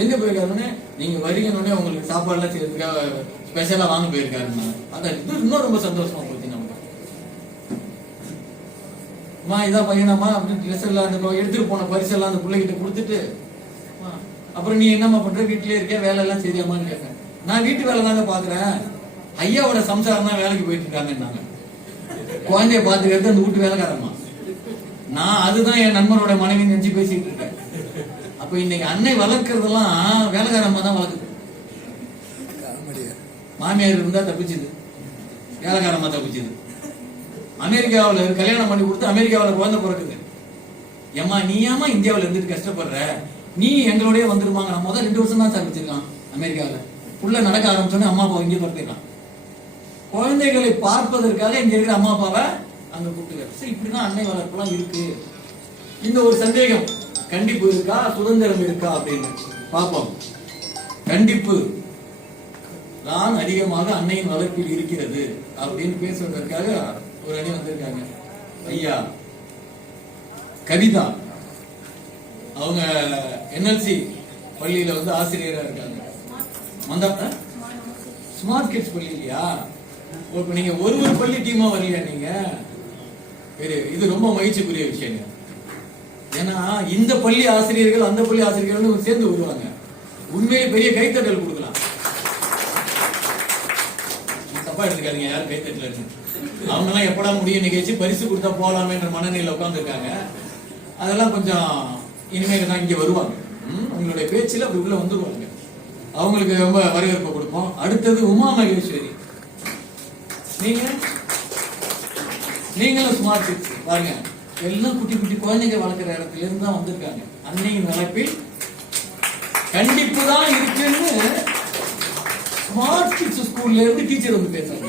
எங்க போயிருக்காருன்னு நீங்க வரீங்கன்னு உங்களுக்கு சாப்பாடு எல்லாம் செய்யறதுக்காக ஸ்பெஷலா வாங்க போயிருக்காருன்னா அதான் இது இன்னும் ரொம்ப சந்தோஷமா போச்சு நமக்கு. இதான் பையனாமா அப்படின்னு ட்ரெஸ் எல்லாம் அந்த எடுத்துட்டு போன பரிசு எல்லாம் அந்த பிள்ளைகிட்ட கொடுத்துட்டு அப்புறம் நீ என்னம்மா பண்ற வீட்லயே இருக்க வேலை எல்லாம் சரியாமான்னு கேட்க. நான் வீட்டு வேலை தாங்க பாக்குறேன், ஐயாவோட சம்சாரம் தான் வேலைக்கு போயிட்டு இருக்காங்க. குழந்தைய பாத்துக்கிறது அந்த வீட்டு வேலைக்காரமா, நான் அதுதான் என் நண்பனோட மனைவி நினைச்சு பேசிட்டு இருக்கேன். அப்ப இன்னைக்கு அன்னை வளர்க்கறதெல்லாம் வேலைக்காரமா தான் வளர்க்குது. மாமியார் இருந்தா தப்பிச்சுது, வேலைக்காரமா தப்பிச்சுது. அமெரிக்காவில் கல்யாணம் பண்ணி கொடுத்து அமெரிக்காவில் குழந்தை பிறக்குது. ஏமா நீ ஏமா இந்தியாவில் இருந்துட்டு கஷ்டப்படுற, நீ எங்களோடய வந்துருமாங்க. நான் முதல் 2 வருஷம் தான் சார் வச்சிருக்கான் அமெரிக்காவில். உள்ள நடக்க ஆரம்பிச்சோன்னே அம்மா அப்பா இங்கே படுத்திருக்கான். குழந்தைகளை பார்ப்பதற்காக இங்க இருக்கிற அம்மா அப்பாவை அங்க கூப்பிட்டு. இப்படிதான் அன்னை வளர்ப்புலாம் இருக்கு. இந்த ஒரு சந்தேகம், கண்டிப்பு இருக்கா சுதந்திரம் இருக்கா அப்படின்னு பார்ப்போம். கண்டிப்பு தான் அதிகமாக அன்னையின் வளர்ப்பில் இருக்கிறது அப்படின்னு பேசுவதற்காக ஒரு அணி வந்திருக்காங்க. ஐயா கவிதா, அவங்க என்எல்சி பள்ளியில வந்து ஆசிரியரா இருக்காங்க. ஸ்மார்ட் கிட்ஸ் பள்ளி இல்லையா? இப்ப நீங்க ஒரு பள்ளி டீமா வரலையா நீங்க? இது ரொம்ப மகிழ்ச்சிக்குரிய விஷயம். ஏன்னா இந்த பள்ளி ஆசிரியர்கள் அந்த பள்ளி ஆசிரியர்கள் சேர்ந்து வருவாங்க. உண்மையிலே பெரிய கைத்தட்டல் கொடுக்கலாம். தப்பா எடுத்துக்காதீங்க யாரும் கைத்தட்டல இருக்கு. அவங்க எல்லாம் எப்படா முடியும் நிகழ்ச்சி பரிசு கொடுத்தா போலாமேன்ற மனநிலையில உட்கார்ந்து இருக்காங்க. அதெல்லாம் கொஞ்சம் இனிமேல் தான் இங்க வருவாங்க. உங்களுடைய பேச்சில் அப்படி உள்ள வந்துருவாங்க. அவங்களுக்கு ரொம்ப வரவேற்பு கொடுப்போம். அடுத்தது உமா மகேஸ்வரி, நீங்களும் ஸ்மார்ட் கிட்ஸ் பாருங்க. எல்லாம் குட்டி குட்டி குழந்தைங்க வளர்க்குற இடத்துல இருந்து தான் வந்திருக்காங்க. அன்னையின் வளர்ப்பில் கண்டிப்பு தான் இருக்குன்னு ஸ்மார்ட் கிட்ஸ் ஸ்கூல்ல இருந்து டீச்சர் வந்து பேசுறாங்க.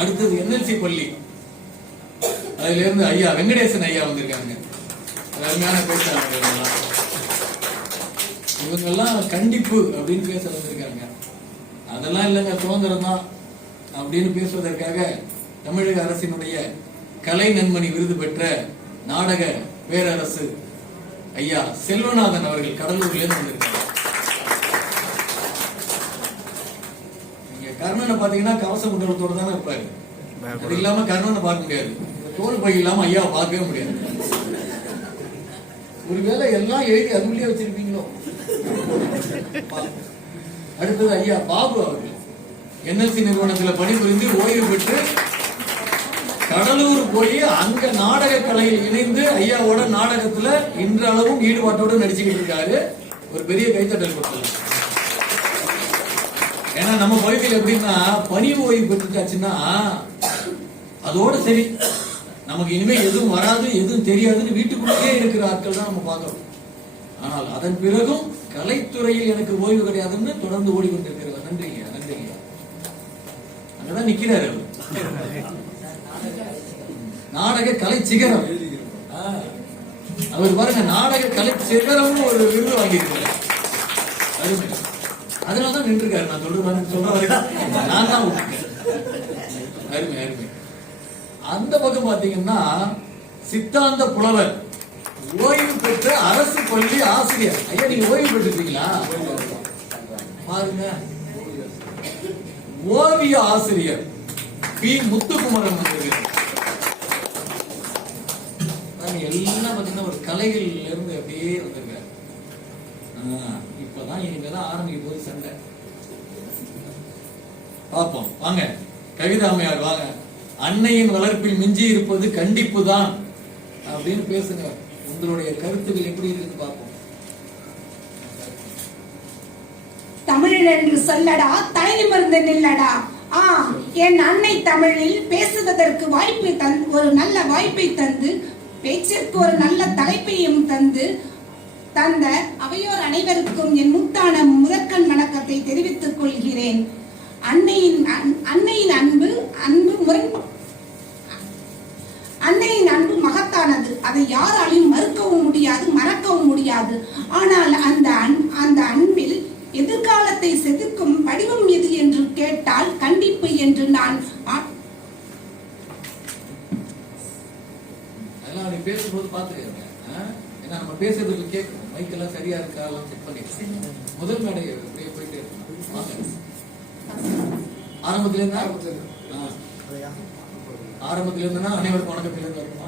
அடுத்தது என்எல்சி பள்ளி, அதுல இருந்து ஐயா வெங்கடேசன் ஐயா வந்திருக்காங்க. அருமையான பேசுறாங்க. இவங்க எல்லாம் கண்டிப்பு அப்படின்னு பேச வந்திருக்காங்க. அதெல்லாம் இல்லைங்க சுதந்திரம் தான் அப்படின்னு பேசுவதற்காக தமிழக அரசினுடைய கலை நன்மணி விருது பெற்ற நாடக பேரரசு ஐயா செல்வநாதன் அவர்கள் கடலூர்ல இருந்து வந்திருக்காங்க. நீங்க கர்ணனை பாத்தீங்கன்னா கவச குண்டலத்தோட தானே இருப்பாரு. அது இல்லாம கர்ணனை பார்க்க முடியாது. தோல் பை இல்லாம ஐயாவை பார்க்கவே முடியாது. ஒருவேளை எல்லாம் எழுதி அதுக்குள்ளே வச்சிருப்பீங்களோ. அடுத்தது ஐயா பாபு அவர்கள் என்எல்சி நிறுவனத்தில் பணிபுரிந்து ஓய்வு பெற்று கடலூர் போய் அங்க நாடக கலையில் இணைந்து ஐயாவோட நாடகத்துல இன்றளவும் ஈடுபாட்டோடு நடிச்சுக்கிட்டு இருக்காரு. ஒரு பெரிய கைத்தட்டல் கொடுத்தது. ஏன்னா நம்ம பகுதியில் எப்படின்னா பணி ஓய்வு பெற்றுட்டாச்சுன்னா அதோட சரி, நமக்கு இனிமே எதுவும் வராது எதுவும் தெரியாதுன்னு வீட்டுக்குள்ளேயே இருக்கிற ஆட்கள் தான் நம்ம பார்க்கிறோம். ஆனால் அதன் பிறகும் கலைத்துறையில் எனக்கு ஓய்வு கிடையாதுன்னு தொடர்ந்து ஓடிக்கொண்டிருக்கிறார். நன்றிங்க நன்றிங்க. அங்கதான் நிக்கிறாரு நாடக கலை சிகரம். அவர் பாருங்க நாடக கலை சிகரம் ஒரு விருது வாங்கியிருக்காரு. அதனாலதான் நின்றுருக்காரு. நான் சொல்ற வரைக்கும் நான் தான் அருமை அருமை. அந்த பக்கம் பாத்தீங்கன்னா சித்தாந்த புலவர் ஓய்வு பெற்ற அரசு பள்ளி ஆசிரியர். ஐயா நீங்க ஓய்வு பெற்றிருக்கீங்களா? பாருங்க, ஓவிய ஆசிரியர் பி முத்துக்குமரன் எல்லாம் பாத்தீங்கன்னா ஒரு கலைகள் இருந்து அப்படியே வந்திருக்காரு. இப்பதான் இனிமேதான் ஆரம்பிக்க போது சண்டை. பார்ப்போம் வாங்க. கவிதாமையார் வாங்க. அன்னையின் வளர்ப்பில் மிஞ்சி இருப்பது கண்டிப்பு தான் அப்படின்னு பேசுங்க. உங்களுடைய கருத்துக்கள் எப்படி இருக்குன்னு பார்ப்போம். தமிழ் என்று சொல்லடா, தலை நிமிர்ந்து நில்லடா. என் அன்னை தமிழில் பேசுவதற்கு வாய்ப்பை தந்து, ஒரு நல்ல வாய்ப்பை தந்து, பேச்சிற்கு ஒரு நல்ல தலைப்பையும் தந்த அவையோர் அனைவருக்கும் என் முத்தான முதற்கண் வணக்கத்தை தெரிவித்துக் கொள்கிறேன். அன்னையின் அன்பு மகத்தானது. அதை யாராலையும் மறுக்கவும் முடியாது, மறக்கவும் முடியாது. ஆனால் அந்த அன்பில் எதிர்காலத்தை செதுக்கும் வடிவம் எது என்று கேட்டால் கண்டிப்பு என்று நான் பேசும்போது பாத்துருக்கேன். ஏன்னா நம்ம நம்ம பேசுறதுக்கு கேட்கணும். மைக்கெல்லாம் சரியா இருக்கா எல்லாம் செக் பண்ணிக்கலாம். முதல் மேடை அப்படியே போயிட்டு இருக்கணும். ஆரம்பத்துல இருந்தா அனைவருக்கும் வணக்கத்திலிருந்து வருமா?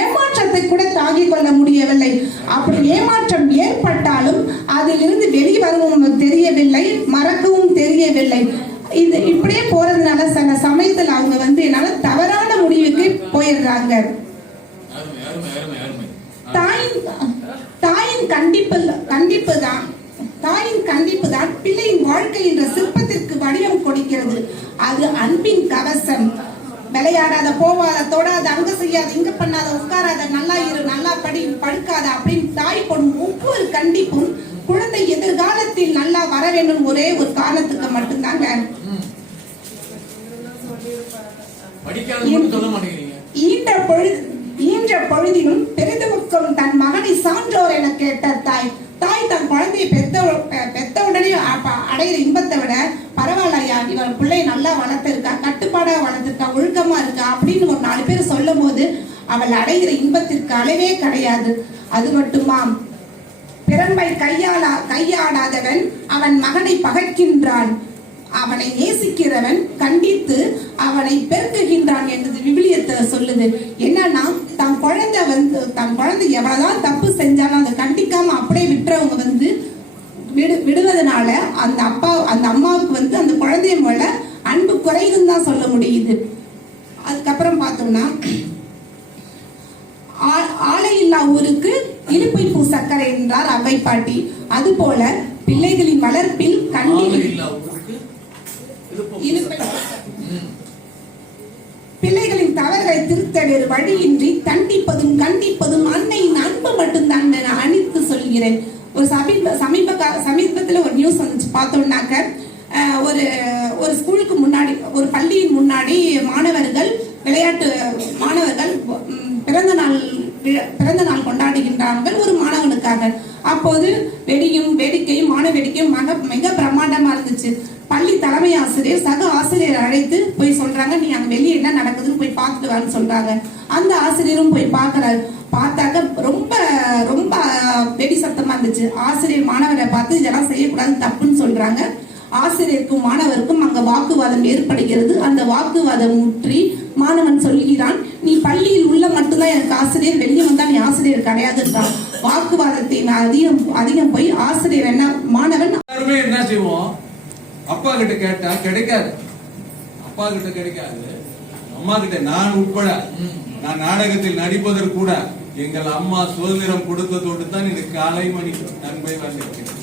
ஏமாற்றத்தை கூட தாங்கிக் கொள்ள முடியவில்லை. அப்படி ஏமாற்றம் ஏற்பட்டாலும் அதிலிருந்து வெளிவரவும் தெரியவில்லை, மறக்கவும் தெரியவில்லை. இது இப்படியே போறதுனால சில சமயத்துல அவங்க வந்து என்னால தவறான முடிவுக்கு போயிடுறாங்க. தாயின் கண்டிப்பு தான் பிள்ளையின் வாழ்க்கை என்ற சிற்பத்திற்கு வடிவம் கொடுக்கிறது. அது அன்பின் கவசம். விளையாடாத, போவாத, தொடாத, அங்க செய்யாத, இங்க பண்ணாத, உட்காராத, நல்லா இரு, நல்லா படுக்காத அப்படின்னு தாய் போடும் ஒவ்வொரு கண்டிப்பும் குழந்தை எதிர்காலத்தில் நல்லா வர வேண்டும் ஒரே ஒரு காரணத்துக்கு மட்டும்தாங்க. ஈன்ற பொழுதிலும் பெரிதுமுக்கம் தன் மகனை சான்றோர் என கேட்ட தாய் தன் குழந்தையை பெத்த உடனே அடையிற இன்பத்தை விட பரவாயில்லையா, இவன் பிள்ளைய நல்லா வளர்த்திருக்கா, கட்டுப்பாடா வளர்த்திருக்கா, ஒழுக்கமா இருக்கா அப்படின்னு ஒரு 4 பேர் சொல்லும் போது அவள் அடைகிற இன்பத்திற்கு அளவே கிடையாது. அது மட்டுமா, பிறம்பை கையாடாதவன் அவன் மகனை பகைக்கின்றான், அவனை நேசிக்கிறவன் கண்டித்து அவனை பெருக்குகின்றான் என்று விவிலியத்தை சொல்லுது. என்னன்னா தன் குழந்தை எவ்வளவுதான் தப்பு செஞ்சாலும் அதை கண்டிக்காம அப்படியே விட்டுறவங்க வந்து விடுவதனால அந்த அம்மாவுக்கு வந்து அந்த குழந்தைய மேல அன்பு குறையுதுன்னு தான் சொல்ல முடியுது. அதுக்கப்புறம் பார்த்தோம்னா, ஆலை இல்லா ஊருக்கு இலுப்பை பூ சர்க்கரை என்றார் அவை பாட்டி. அதுபோல பிள்ளைகளின் வளர்ப்பில் பிள்ளைகளின் தவறுகளை திருத்த வேறு வழியின்றி கண்டிப்பதும் அன்னையின் அன்பு மட்டும்தான் நான் அணித்து சொல்கிறேன். ஒரு சமீபத்துல ஒரு நியூஸ் வந்துச்சு, பார்த்தோம்னாக்க ஒரு ஸ்கூலுக்கு முன்னாடி, ஒரு பள்ளியின் முன்னாடி விளையாட்டு மாணவர்கள் பிறந்த நாள் கொண்டாடுகின்றார்கள் ஒரு மாணவனுக்காக. அப்போது வேடிக்கையும் மான வேடிக்கையும் மிக பிரம்மாண்டமா இருந்துச்சு. பள்ளி தலைமை ஆசிரியர் சக ஆசிரியர் அழைத்து போய் சொல்றாங்க, நீ அங்க வெளியே என்ன நடக்குதுன்னு போய் பார்த்துட்டு வான்னு சொல்றாங்க. அந்த ஆசிரியரும் போய் பார்க்கறாரு. பார்த்தாக்க ரொம்ப ரொம்ப வெடி சத்தமா இருந்துச்சு. ஆசிரியர் மாணவரை பார்த்து இதெல்லாம் செய்யக்கூடாது, தப்புன்னு சொல்றாங்க. ஆசிரியருக்கும் மாணவருக்கும் அங்க வாக்குவாதம் ஏற்படுகிறது. அந்த வாக்குவாதம் முற்றி மாணவன் சொல்கிறான், நீ பள்ளியில் உள்ள மட்டும்தான் எனக்கு ஆசிரியர், வெளியே வந்தா நீ ஆசிரியர் கிடையாதுன்றான். வாக்குவாதத்தை அதிகம் போய் ஆசிரியர் மாணவன் என்ன செய்வோம், அப்பா கிட்ட கேட்டா கிடைக்காது, அப்பா கிட்ட கிடைக்காது, அம்மா கிட்ட. நான் உட்பட, நான் நாடகத்தில் நடிப்பதற்கு கூட எங்கள் அம்மா சுதந்திரம் கொடுத்ததோடு தான் இந்த கலைமணி நன்மை வந்திருக்கிறது.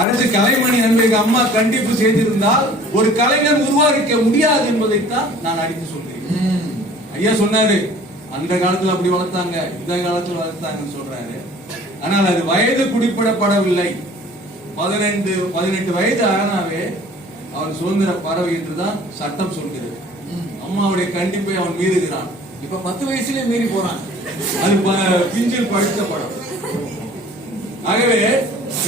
அரசு கலைமணி நன்மைக்கு அம்மா கண்டிப்பு செய்திருந்தால் ஒரு கலைஞர் உருவாக்க முடியாது என்பதைத்தான் நான் அடித்து சொல்றேன். ஐயா சொன்னாரு, அந்த காலத்துல அப்படி வளர்த்தாங்க, இந்த காலத்துல வளர்த்தாங்கன்னு சொல்றாரு. ஆனால் அது வயது குறிப்பிடப்படவில்லை. 18 வயது ஆனாவே அவன் சுதந்திர பறவை என்றுதான் சட்டம் சொல்கிறது. அம்மாவுடைய கண்டிப்பை அவன் மீறுகிறான். இப்ப 10 வயசுலயே மீறி போறான். அது பிஞ்சில் படித்த படம். ஆகவே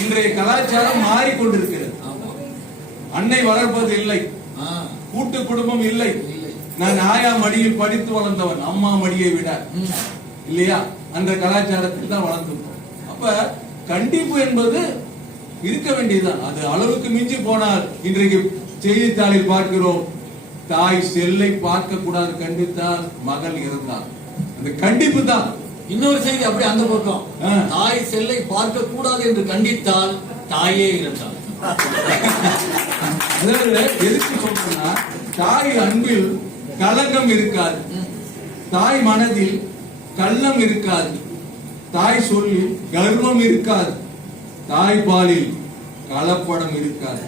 இன்றைய கலாச்சாரம் மாறிக்கொண்டிருக்கிறது. அன்னை வளர்ப்பது இல்லை, கூட்டு குடும்பம் இல்லை. நான் ஆயா மடியில் படித்து வளர்ந்தவன், அம்மா மடியை விட இல்லையா, அந்த கலாச்சாரத்தில் தான் வளர்ந்துருக்கோம். அப்ப கண்டிப்பு என்பது இருக்க வேண்டியதுதான். அது அளவுக்கு மிஞ்சி போனால் இன்றைக்கு செய்தித்தாளில் பார்க்கிறோம், தாய் செல்லை பார்க்க கூடாது, கண்டித்தால் மகள் இருந்தார். அந்த கண்டிப்பு தான். இன்னொரு செய்தி அப்படி அந்த பக்கம், தாய் செல்லை பார்க்க கூடாது என்று கண்டித்தால் தாயே இருந்தார். எதுக்கு சொல்றேன்னா, தாய் அன்பில் கலங்கம் இருக்காது, தாய் மனதில் கள்ளம் இருக்காது, தாய் சொல்லில் கர்வம் இருக்காது, தாய்ப்பாலில் கலப்படம் இருக்காது,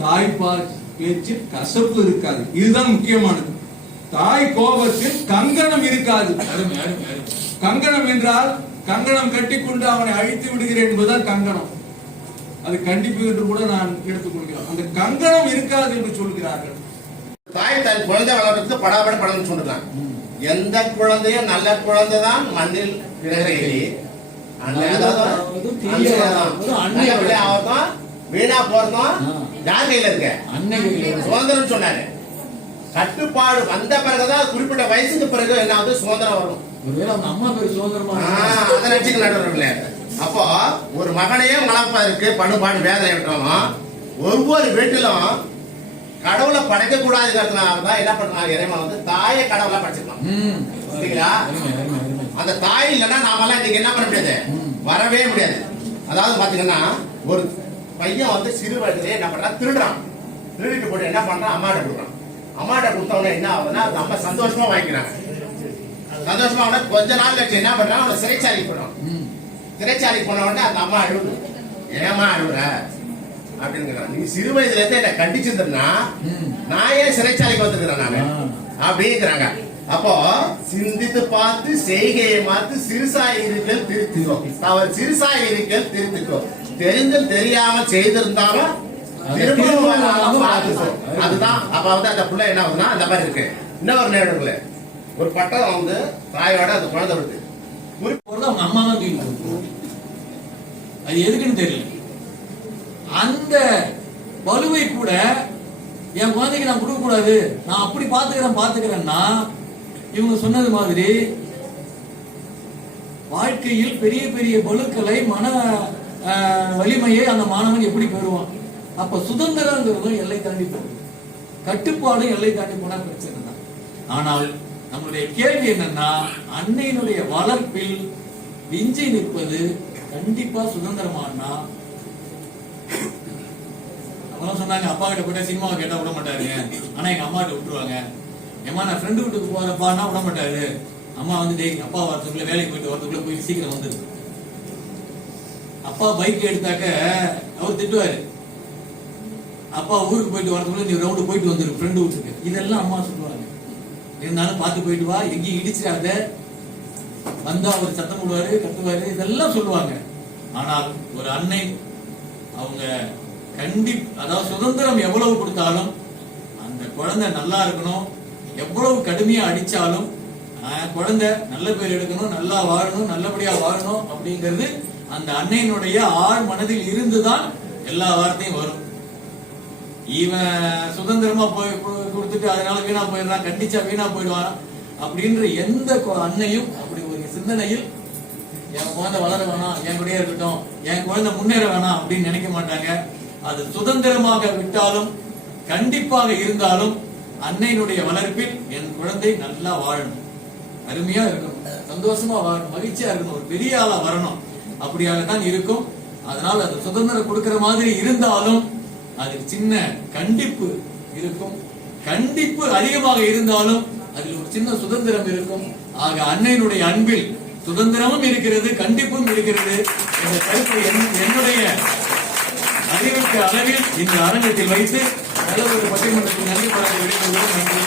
தாய்ப்பால் பேச்சில் கசப்பு இருக்காது. இதுதான் முக்கியமானது. தாய் கோபத்தில் கங்கணம் இருக்காது. கங்கணம் என்றால் கங்கணம் கட்டிக்கொண்டு அவனை அழித்து விடுகிறேன் என்பதுதான் கங்கணம். அது கண்டிப்பு என்று கூட நான் எடுத்துக்கொள்கிறேன். அந்த கங்கணம் இருக்காது என்று சொல்கிறார்கள். தாய் தன் குழந்தை வளர்றதுக்கு படாபட படம் சொல்றாங்க. எந்த குழந்தையும் நல்ல குழந்தைதான் மண்ணில் வீணா போறதும் யார் கையில இருக்க, சுதந்திரம் சொன்னாரு. கட்டுப்பாடு வந்த பிறகுதான் குறிப்பிட்ட வயசுக்கு பிறகு என்ன ஆகுது, சுதந்திரம் வரும். ஒருவேளை அவங்க அம்மா பேர் சுதந்திரமா அதை நினைச்சுக்க நடுவர்களே. அப்போ ஒரு மகனையே வளர்ப்பதற்கு படுபாடு வேதனை விட்டாலும் ஒவ்வொரு வீட்டிலும் கடவுளை படைக்க கூடாதுங்கிறதுனாலதான் என்ன பண்றாங்க, இறைவன் வந்து தாயை கடவுளா படைச்சிருக்கான். சரிங்களா? அந்த தாய் இல்லைன்னா நாமெல்லாம் இன்னைக்கு என்ன பண்ண முடியாது, வரவே முடியாது. அதாவது பாத்தீங்கன்னா ஒரு பையன் வந்து சிறு வயதிலே என்ன பண்றான், திருடுறான். திருடிட்டு போட்டு என்ன பண்றான், அம்மாட்ட கொடுக்குறான். அம்மாட்ட கொடுத்த உடனே என்ன ஆகுதுன்னா நம்ம சந்தோஷமா வாங்கிக்கிறாங்க. சந்தோஷமா உடனே கொஞ்ச நாள் கழிச்சு என்ன பண்றான், அவனை சிறைச்சாலைக்கு போடுறான். சிறைச்சாலைக்கு போன உடனே அந்த அம்மா அழுவுது. ஏமா அழுவுற அப்படிங்கிறான். நீ சிறு வயதுல இருந்து என்ன கண்டிச்சிருந்தா நான் ஏன் சிறைச்சாலைக்கு வந்துருக்கிறேன் நானு அப்படிங்கிறாங்க. அப்போ சிந்தித்து பார்த்து செய்கையை மாத்து, சிறுசாயிருக்கள் திருத்திக்கோ. அவர் சிறுசாயிருக்கள் திருத்திக்கோ. தெரிந்தும் தெரியாம செய்திருந்தாலும் அதுதான். அப்ப வந்து அந்த பிள்ளை என்ன ஆகுதுன்னா அந்த மாதிரி இருக்கு. இன்னொரு நேரத்துல ஒரு பட்டம் வந்து தாயோட அந்த குழந்தை விடுது. அவங்க அம்மா தான் தூக்கி, அது எதுக்குன்னு தெரியல. அந்த வலுவை கூட என் குழந்தைக்கு நான் கொடுக்க கூடாது, நான் அப்படி பாத்துக்கிறேன்னா இவங்க சொன்னது மாதிரி வாழ்க்கையில் பெரிய பெரிய பலுக்களை மன வலிமையை அந்த மாணவன் எப்படி பெறுவான்? அப்ப சுதந்திரங்கிறதும் எல்லை தாண்டி போகுது, கட்டுப்பாடும் எல்லை தாண்டி போனா பிரச்சனை தான். ஆனால் நம்மளுடைய கேள்வி என்னன்னா, அன்னையினுடைய வளர்ப்பில் விஞ்சி நிற்பது கண்டிப்பா சுதந்திரமானா? அவங்களும் சொன்னாங்க, அப்பா கிட்ட போயிட்டா சினிமாவை கேட்டா விட மாட்டாருங்க, ஆனா எங்க அம்மா கிட்ட விட்டுருவாங்க. ஏமா நான் ஃப்ரெண்டு வீட்டுக்கு போறப்பான்னா விட மாட்டாரு. அம்மா வந்து டெய்லி அப்பா வரதுக்குள்ள வேலைக்கு போயிட்டு வரதுக்குள்ள போய் சீக்கிரம் வந்துருக்கு. அப்பா பைக் எடுத்தாக்க அவர் திட்டுவாரு, அப்பா ஊருக்கு போயிட்டு வரதுக்குள்ள நீ ரவுண்டு போயிட்டு வந்துரு ஃப்ரெண்டு வீட்டுக்கு. இதெல்லாம் அம்மா சொல்லுவாங்க. இருந்தாலும் பார்த்து போயிட்டு வா, எங்கேயும் இடிச்சிடாத, வந்தா அவர் சத்தம் போடுவாரு, கத்துவாரு, இதெல்லாம் சொல்லுவாங்க. ஆனால் ஒரு அன்னை அவங்க அதாவது சுதந்திரம் எவ்வளவு கொடுத்தாலும் அந்த குழந்தை நல்லா இருக்கணும். எவ்வளவு கடுமையா அடிச்சாலும் குழந்தை நல்ல பேர் எடுக்கணும், நல்லா வாழணும், நல்லபடியா வாழணும் அப்படிங்கிறது அந்த அன்னையினுடைய ஆழ் மனதில் இருந்துதான் எல்லா வார்த்தையும் வரும். இவன் சுதந்திரமா போய் கொடுத்துட்டு அதனால வீணா போயிடுறான், கண்டிச்சா வீணா போயிடுவான் அப்படின்ற எந்த அன்னையும் அப்படி ஒரு சிந்தனையில் என் குழந்தை வளர வேணாம், என் கூடயே இருக்கட்டும், என் குழந்தை முன்னேற வேணாம் அப்படின்னு நினைக்க மாட்டாங்க. அது சுதந்திரமாக விட்டாலும் கண்டிப்பாக இருந்தாலும் அன்னையினுடைய வளர்ப்பில் என் குழந்தை நல்லா வாழணும், அருமையா இருக்கணும், சந்தோஷமா வாழணும், மகிழ்ச்சியா இருக்கணும், ஒரு பெரிய ஆளா வரணும், அப்படியாகத்தான் இருக்கும். அதனால அது சுதந்திரம் கொடுக்கிற மாதிரி இருந்தாலும் அதில் சின்ன கண்டிப்பு இருக்கும். கண்டிப்பு அதிகமாக இருந்தாலும் அதில் ஒரு சின்ன சுதந்திரம் இருக்கும். ஆக அன்னையினுடைய அன்பில் சுதந்திரமும் இருக்கிறது, கண்டிப்பும் இருக்கிறது என்ற கருத்தை என்னுடைய அறிவிக்க அளவில் இந்த அரங்கத்தில் வைத்து நல்ல ஒரு பட்டிமன்றத்தில் நன்றி பாராட்டி விடைபெறுகிறோம். நன்றி.